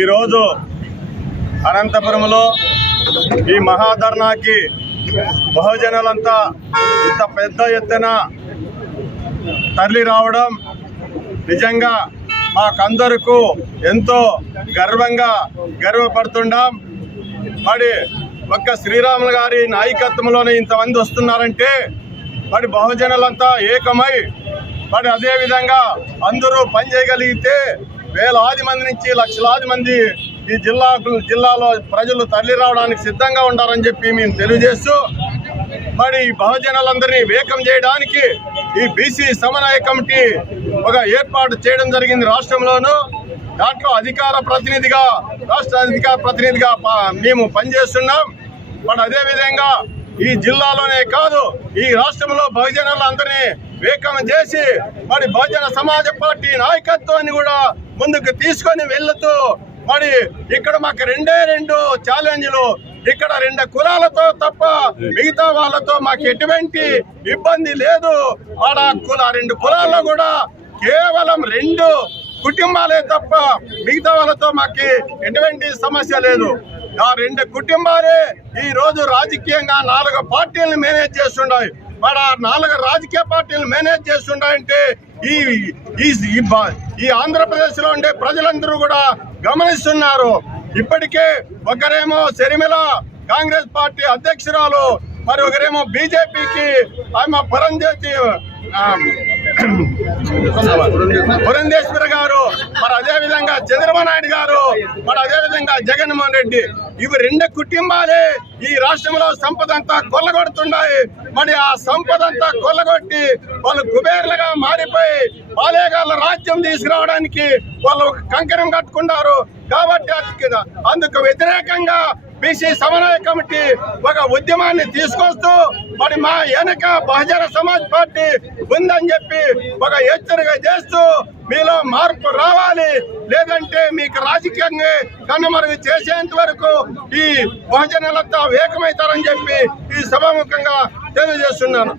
ఈరోజు అనంతపురంలో ఈ మహాధర్నాకి బహుజనులంతా ఇంత పెద్ద ఎత్తున తరలి రావడం నిజంగా మాకందరకు ఎంతో గర్వపడుతున్నాం. మరి ఒక్క శ్రీరాములు గారి నాయకత్వంలోనే ఇంతమంది వస్తున్నారంటే మరి బహుజనులంతా ఏకమై మరి అదేవిధంగా అందరూ పనిచేయగలిగితే వేలాది మంది నుంచి లక్షలాది మంది ఈ జిల్లాలో ప్రజలు తరలి రావడానికి సిద్ధంగా ఉండాలని చెప్పి మేము తెలియజేస్తూ మరి బహుజనులందరినీ వేకం చేయడానికి ఈ బీసీ సమన్వయ కమిటీ ఒక ఏర్పాటు చేయడం జరిగింది రాష్ట్రంలోనూ. దాంట్లో రాష్ట్ర అధికార ప్రతినిధిగా మేము పనిచేస్తున్నాం. మరి అదేవిధంగా ఈ జిల్లాలోనే కాదు ఈ రాష్ట్రంలో బహుజనులందరినీ వేకం చేసి మరి బహుజన సమాజ పార్టీ నాయకత్వాన్ని కూడా ముందుకు తీసుకొని వెళ్తూ మరి ఇక్కడ మాకు రెండు ఛాలెంజ్లు. ఇక్కడ 2 కులాలతో తప్ప మిగతా వాళ్ళతో మాకు ఎటువంటి ఇబ్బంది లేదు. ఆడ 2 కులాల్లో కూడా కేవలం 2 కుటుంబాలే తప్ప మిగతా వాళ్ళతో మాకు ఎటువంటి సమస్య లేదు. ఆ 2 కుటుంబాలే ఈ రోజు రాజకీయంగా 4 పార్టీలను మేనేజ్ చేస్తున్నాయి. మరి ఆ 4 రాజకీయ పార్టీలు మేనేజ్ చేస్తున్నాయంటే ఈ ఆంధ్రప్రదేశ్ లో ఉండే ప్రజలందరూ కూడా గమనిస్తున్నారు. ఇప్పటికే ఒకరేమో శర్మిల కాంగ్రెస్ పార్టీ అధ్యక్షురాలు, మరి ఒకరేమో బీజేపీకి ఆమె పురంధేశ్వరి గారు, మరి అదేవిధంగా చంద్రబాబు నాయుడు గారు, మరి అదేవిధంగా జగన్మోహన్ రెడ్డి, ఇవి 2 కుటుంబాలే ఈ రాష్ట్రంలో సంపద అంతా కొల్లగొడుతున్నాయి. మరి ఆ సంపద అంతా కొల్లగొట్టి వాళ్ళు కుబేర్లుగా మారిపోయి పాలేగాళ్ళ రాజ్యం తీసుకురావడానికి వాళ్ళు కంకణం కట్టుకున్నారు. కాబట్టి అందుకు వ్యతిరేకంగా బీసీ సమన్వయ కమిటీ ఒక ఉద్యమాన్ని తీసుకొస్తూ మరి మా వెనక బహుజన సమాజ్ పార్టీ ఉందని చెప్పి ఒక హెచ్చరిక చేస్తూ మీలో మార్పు రావాలి, లేదంటే మీకు రాజకీయంగా కన్నుమరుగు చేసేంత వరకు ఈ బహుజనులంతా వేకమవుతారని చెప్పి ఈ సభాముఖంగా తెలియజేస్తున్నాను.